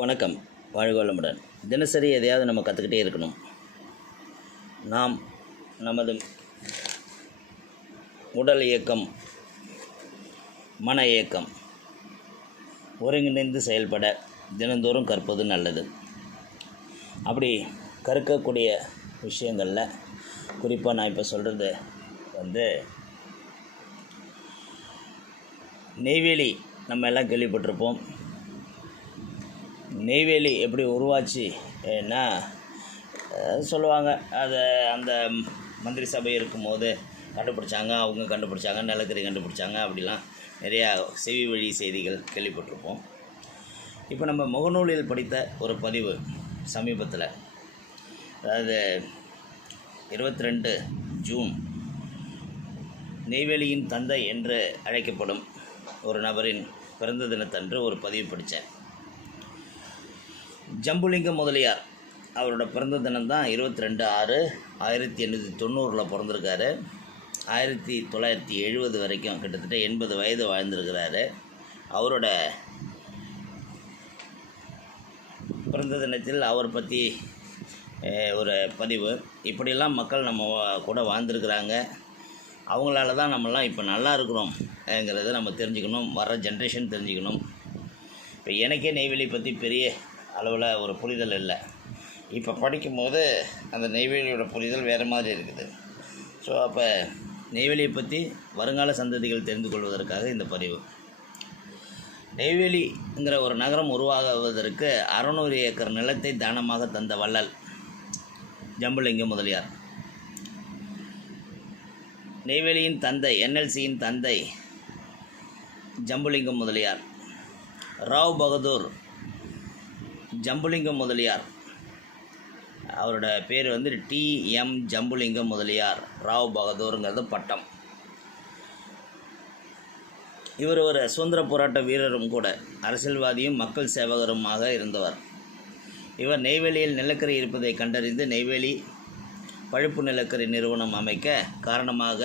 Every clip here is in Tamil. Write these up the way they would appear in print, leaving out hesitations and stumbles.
வணக்கம். வாழ்க வளமுடன். தினசரி எதையாவது நம்ம கற்றுக்கிட்டே இருக்கணும். நாம் நமது உடல் இயக்கம், மன இயக்கம் ஒருங்கிணைந்து செயல்பட தினந்தோறும் கற்பது நல்லது. அப்படி கற்கக்கூடிய விஷயங்களில் குறிப்பாக நான் இப்போ சொல்கிறது நெய்வேலி நம்ம எல்லாம் கேள்விப்பட்டிருப்போம். நெய்வேலி எப்படி உருவாச்சு ஏன்னா சொல்லுவாங்க, அதை அந்த மந்திரி சபை இருக்கும்போது கண்டுபிடிச்சாங்க, அவங்க கண்டுபிடிச்சாங்க, நிலக்கரி கண்டுபிடிச்சாங்க, அப்படிலாம் நிறையா செவி வழி செய்திகள் கேள்விப்பட்டிருப்போம். இப்போ நம்ம முகநூலில் படித்த ஒரு பதிவு சமீபத்தில், அதாவது 22 ஜூன் நெய்வேலியின் தந்தை என்று அழைக்கப்படும் ஒரு நபரின் பிறந்த தினத்தன்று ஒரு பதிவு படித்தேன். ஜம்புலிங்க முதலியார் அவரோட பிறந்த தினம்தான் 22/6/1890 பிறந்திருக்காரு. 1970 வரைக்கும் கிட்டத்தட்ட 80 வயது வாழ்ந்திருக்கிறாரு. அவரோட பிறந்த தினத்தில் அவர் பற்றி ஒரு பதிவு. இப்படியெல்லாம் மக்கள் நம்ம கூட வாழ்ந்துருக்கிறாங்க. அவங்களால தான் நம்மளாம் இப்போ நல்லா இருக்கிறோம்ங்கிறத நம்ம தெரிஞ்சுக்கணும், வர ஜென்ரேஷன் தெரிஞ்சுக்கணும். இப்போ எனக்கே நெய்வேலி பற்றி பெரிய அளவில் ஒரு புரிதல் இல்லை. இப்போ படிக்கும்போது அந்த நெய்வேலியோட புரிதல் வேறு மாதிரி இருக்குது. ஸோ அப்போ நெய்வேலியை பற்றி வருங்கால சந்ததிகள் தெரிந்து கொள்வதற்காக இந்த பதிவு. நெய்வேலிங்கிற ஒரு நகரம் உருவாகுவதற்கு 600 ஏக்கர் நிலத்தை தானமாக தந்த வள்ளல் ஜம்புலிங்க முதலியார். நெய்வேலியின் தந்தை, NLCயின் தந்தை ஜம்புலிங்க முதலியார். ராவ் பகதூர் ஜம்புலிங்க முதலியார், அவரோட பேர் TM ஜம்புலிங்க முதலியார். ராவ் பகதூருங்கிறது பட்டம். இவர் ஒரு சுதந்திர போராட்ட வீரரும் கூட, அரசியல்வாதியும் மக்கள் சேவகருமாக இருந்தவர். இவர் நெய்வேலியில் நிலக்கரி இருப்பதை கண்டறிந்து நெய்வேலி பழுப்பு நிலக்கரி நிறுவனம் அமைக்க காரணமாக,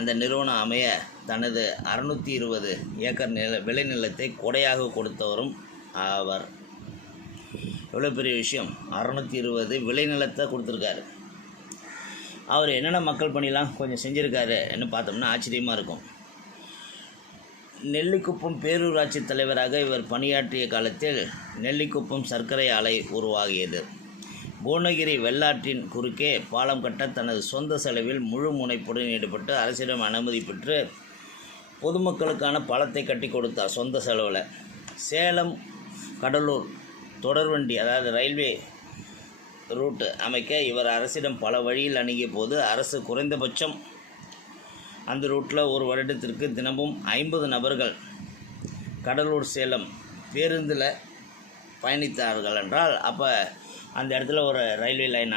அந்த நிறுவனம் அமைய தனது 620 ஏக்கர் விளைநிலத்தை கொடையாக கொடுத்தவரும் ஆவார். எவ்வளோ பெரிய விஷயம்! 620 விளைநிலத்தை கொடுத்துருக்காரு. அவர் என்னென்ன மக்கள் பணிலாம் கொஞ்சம் செஞ்சுருக்காருன்னு பார்த்தோம்னா ஆச்சரியமாக இருக்கும். நெல்லிக்குப்பம் பேரூராட்சி தலைவராக இவர் பணியாற்றிய காலத்தில் நெல்லிக்குப்பம் சர்க்கரை ஆலை உருவாகியது. பூர்ணகிரி வெள்ளாற்றின் குறுக்கே பாலம் கட்ட தனது சொந்த செலவில் முழு முனைப்புடன் ஈடுபட்டு அரசிடம் அனுமதி பெற்று பொதுமக்களுக்கான பாலத்தை கட்டி கொடுத்தார் சொந்த செலவில். சேலம் கடலூர் தொடர்வண்டி, அதாவது ரயில்வே ரூட்டு அமைக்க இவர் அரசிடம் பல வழியில் அணுகிய போது அரசு குறைந்தபட்சம் அந்த ரூட்டில் ஒரு வருடத்திற்கு தினமும் 50 நபர்கள் கடலூர் சேலம் பேருந்தில் பயணித்தார்கள் என்றால், அப்போ அந்த இடத்துல ஒரு ரயில்வே லைன்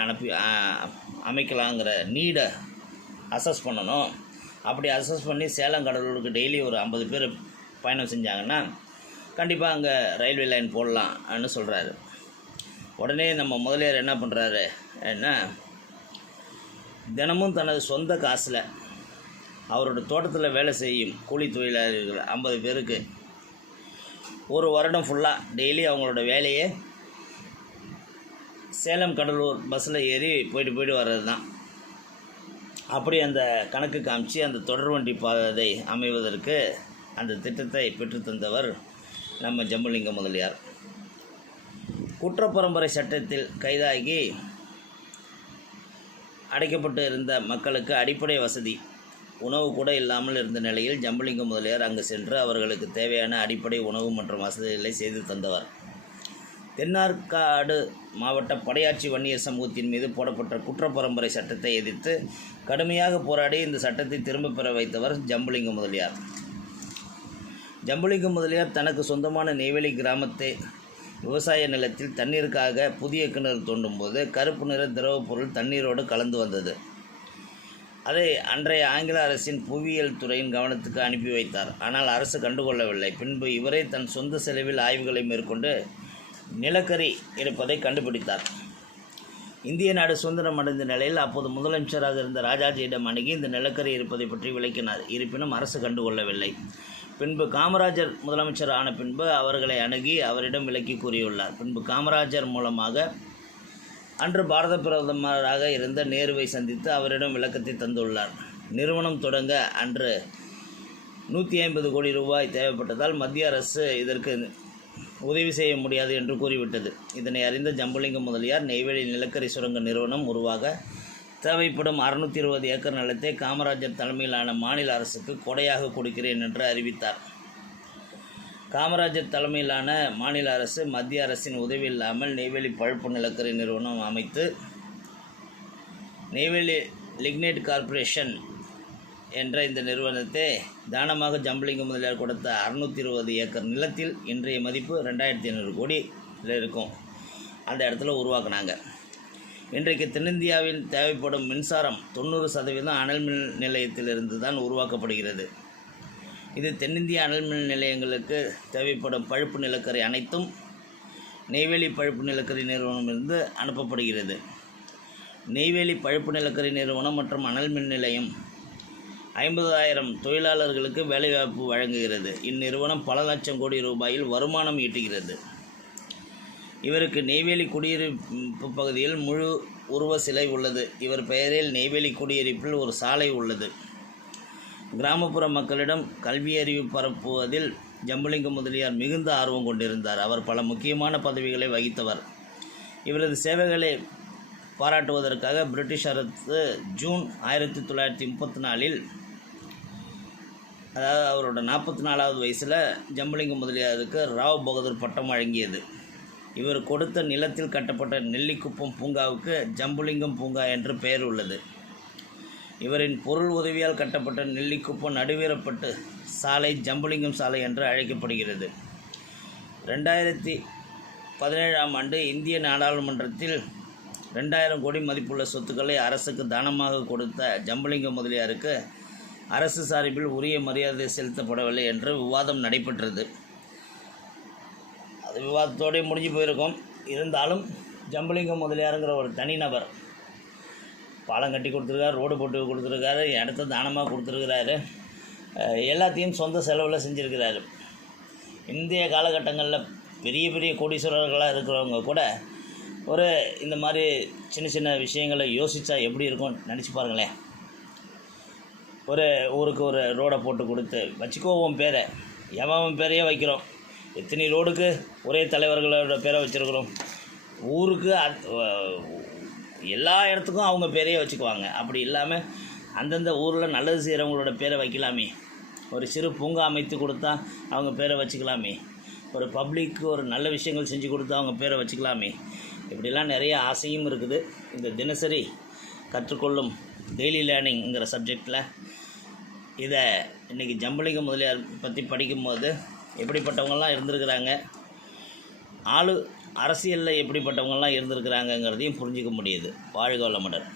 அமைக்கலாங்கிற நீடை அசஸ் பண்ணணும். அப்படி அசஸ் பண்ணி சேலம் கடலூருக்கு டெய்லி ஒரு 50 பேர் பயணம் செஞ்சாங்கன்னா கண்டிப்பாக அங்கே ரயில்வே லைன் போடலாம்னு சொல்கிறாரு. உடனே நம்ம முதலியார் என்ன பண்ணுறாரு, ஏன்னா தினமும் தனது சொந்த காசில் அவரோட தோட்டத்தில் வேலை செய்யும் கூலி தொழிலாளர்கள் 50 பேருக்கு ஒரு வருடம் ஃபுல்லாக டெய்லி அவங்களோட வேலையே சேலம் கடலூர் பஸ்ஸில் ஏறி போயிட்டு வர்றது தான். அப்படி அந்த கணக்கு காமிச்சு அந்த தொடர்வண்டி பாதை அமைவதற்கு அந்த திட்டத்தை பெற்றுத்தந்தவர் நம்ம ஜம்புலிங்க முதலியார். குற்றப்பரம்பரை சட்டத்தில் கைதாகி அடைக்கப்பட்டு இருந்த மக்களுக்கு அடிப்படை வசதி, உணவு கூட இல்லாமல் இருந்த நிலையில் ஜம்புலிங்க முதலியார் அங்கு சென்று அவர்களுக்கு தேவையான அடிப்படை உணவு மற்றும் வசதிகளை செய்து தந்தவர். தென்னார்காடு மாவட்ட படையாட்சி வன்னியர் சமூகத்தின் மீது போடப்பட்ட குற்றப்பரம்பரை சட்டத்தை எதிர்த்து கடுமையாக போராடி இந்த சட்டத்தை திரும்பப் பெற வைத்தவர் ஜம்புலிங்க முதலியார். ஜம்புலிங்க முதலியார் தனக்கு சொந்தமான நெய்வேலி கிராமத்தை விவசாய நிலத்தில் தண்ணீருக்காக புதிய கிணறு தோண்டும் போது கருப்பு நிற திரவப் பொருள் தண்ணீரோடு கலந்து வந்தது. அதை அன்றைய ஆங்கில அரசின் புவியியல் துறையின் கவனத்துக்கு அனுப்பி வைத்தார். ஆனால் அரசு கண்டுகொள்ளவில்லை. பின்பு இவரே தன் சொந்த செலவில் ஆய்வுகளை மேற்கொண்டு நிலக்கரி இருப்பதை கண்டுபிடித்தார். இந்திய நாடு சுதந்திரம் அடைந்த நிலையில் அப்போது முதலமைச்சராக இருந்த ராஜாஜியிடம் அணுகி இந்த நிலக்கரி இருப்பதை பற்றி விளக்கினார். இருப்பினும் அரசு கண்டுகொள்ளவில்லை. பின்பு காமராஜர் முதலமைச்சர் ஆன பின்பு அவர்களை அணுகி அவரிடம் விளக்கி கூறியுள்ளார். பின்பு காமராஜர் மூலமாக அன்று பாரத பிரதமராக இருந்த நேருவை சந்தித்து அவரிடம் விளக்கத்தை தந்துள்ளார். நிறுவனம் தொடங்க அன்று 150 கோடி ரூபாய் தேவைப்பட்டதால் மத்திய அரசு இதற்கு உதவி செய்ய முடியாது என்று கூறிவிட்டது. இதனை அறிந்த ஜம்புலிங்கம் முதலியார் நெய்வேலி நிலக்கரி சுரங்க நிறுவனம் உருவாக தேவைப்படும் 620 ஏக்கர் நிலத்தை காமராஜர் தலைமையிலான மாநில அரசுக்கு கொடையாக கொடுக்கிறேன் என்று அறிவித்தார். காமராஜர் தலைமையிலான மாநில அரசு மத்திய அரசின் உதவி இல்லாமல் நெய்வேலி பழுப்பு நிலக்கரி நிறுவனம் அமைத்து நெய்வேலி லிக்னைட் கார்ப்பரேஷன் என்ற இந்த நிறுவனத்தை தானமாக ஜம்புலிங்கம் முதலியார் கொடுத்த 620 ஏக்கர் நிலத்தில் இன்றைய மதிப்பு 2500 கோடியில் இருக்கும் அந்த இடத்துல உருவாக்குனாங்க. இன்றைக்கு தென்னிந்தியாவில் தேவைப்படும் மின்சாரம் 90% அனல் மின் நிலையத்திலிருந்து தான் உருவாக்கப்படுகிறது. இது தென்னிந்திய அனல் மின் நிலையங்களுக்கு தேவைப்படும் பழுப்பு நிலக்கரி அனைத்தும் நெய்வேலி பழுப்பு நிலக்கரி நிறுவனமிருந்து அனுப்பப்படுகிறது. நெய்வேலி பழுப்பு நிலக்கரி நிறுவனம் மற்றும் அனல் மின் நிலையம் 50,000 தொழிலாளர்களுக்கு வேலைவாய்ப்பு வழங்குகிறது. இந்நிறுவனம் பல லட்சம் கோடி ரூபாயில் வருமானம் ஈட்டுகிறது. இவருக்கு நெய்வேலி குடியிருப்பு பகுதியில் முழு உருவ சிலை உள்ளது. இவர் பெயரில் நெய்வேலி குடியிருப்பில் ஒரு சாலை உள்ளது. கிராமப்புற மக்களிடம் கல்வியறிவு பரப்புவதில் ஜம்புலிங்கம் முதலியார் மிகுந்த ஆர்வம் கொண்டிருந்தார். அவர் பல முக்கியமான பதவிகளை வகித்தவர். இவரது சேவைகளை பாராட்டுவதற்காக பிரிட்டிஷ் அரசு ஜூன் 1934 அதாவது அவரோட 44வது வயசில் ஜம்புலிங்கம் முதலியாருக்கு ராவ் பகதூர் பட்டம் வழங்கியது. இவர் கொடுத்த நிலத்தில் கட்டப்பட்ட நெல்லிக்குப்பம் பூங்காவுக்கு ஜம்புலிங்கம் பூங்கா என்று பெயர் உள்ளது. இவரின் பொருள் உதவியால் கட்டப்பட்ட நெல்லிக்குப்பம் நடுவீரப்பட்டு சாலை ஜம்புலிங்கம் சாலை என்று அழைக்கப்படுகிறது. 2017ஆம் ஆண்டு இந்திய நாடாளுமன்றத்தில் 2000 கோடி மதிப்புள்ள சொத்துக்களை அரசுக்கு தானமாக கொடுத்த ஜம்புலிங்கம் முதலியாருக்கு அரசு சார்பில் உரிய மரியாதை செலுத்தப்படவில்லை என்று விவாதம் நடைபெற்றது. அது விவாதத்தோடே முடிஞ்சு போயிருக்கும். இருந்தாலும் ஜம்புலிங்கம் முதலியாருங்கிற ஒரு தனிநபர் பாலம் கட்டி கொடுத்துருக்காரு, ரோடு போட்டு கொடுத்துருக்காரு, இடத்த தானமாக கொடுத்துருக்கிறாரு, எல்லாத்தையும் சொந்த செலவில் செஞ்சுருக்கிறாரு. இந்திய காலகட்டங்களில் பெரிய பெரிய கோடீஸ்வரர்களாக இருக்கிறவங்க கூட ஒரு இந்த மாதிரி சின்ன சின்ன விஷயங்களை யோசித்தா எப்படி இருக்கும்னு நினச்சி பாருங்களேன். ஒரு ஊருக்கு ஒரு ரோடை போட்டு கொடுத்து வச்சுக்கோவோம் பேரை எவன் பேரையே வைக்கிறோம். எத்தனை ரோடுக்கு ஒரே தலைவர்களோட பேரை வச்சுருக்கிறோம். ஊருக்கு எல்லா இடத்துக்கும் அவங்க பேரையே வச்சுக்குவாங்க. அப்படி இல்லாமல் அந்தந்த ஊரில் நல்லது செய்கிறவங்களோட பேரை வைக்கலாமே. ஒரு சிறு பூங்கா அமைத்து கொடுத்தா அவங்க பேரை வச்சுக்கலாமே. ஒரு பப்ளிக்கு ஒரு நல்ல விஷயங்கள் செஞ்சு கொடுத்தா அவங்க பேரை வச்சுக்கலாமே. இப்படிலாம் நிறைய ஆசையும் இருக்குது. இந்த தினசரி கற்றுக்கொள்ளும் டெய்லி லேர்னிங்கிற சப்ஜெக்டில் இதை இன்றைக்கி ஜம்புலிங்கம் முதலியார் பற்றி படிக்கும்போது எப்படிப்பட்டவங்கள்லாம் இருந்திருக்கிறாங்க, அரசியலில் எப்படிப்பட்டவங்கள்லாம் இருந்திருக்கிறாங்கங்கிறதையும் புரிஞ்சிக்க முடியுது. வாழ்க வளமுடன்.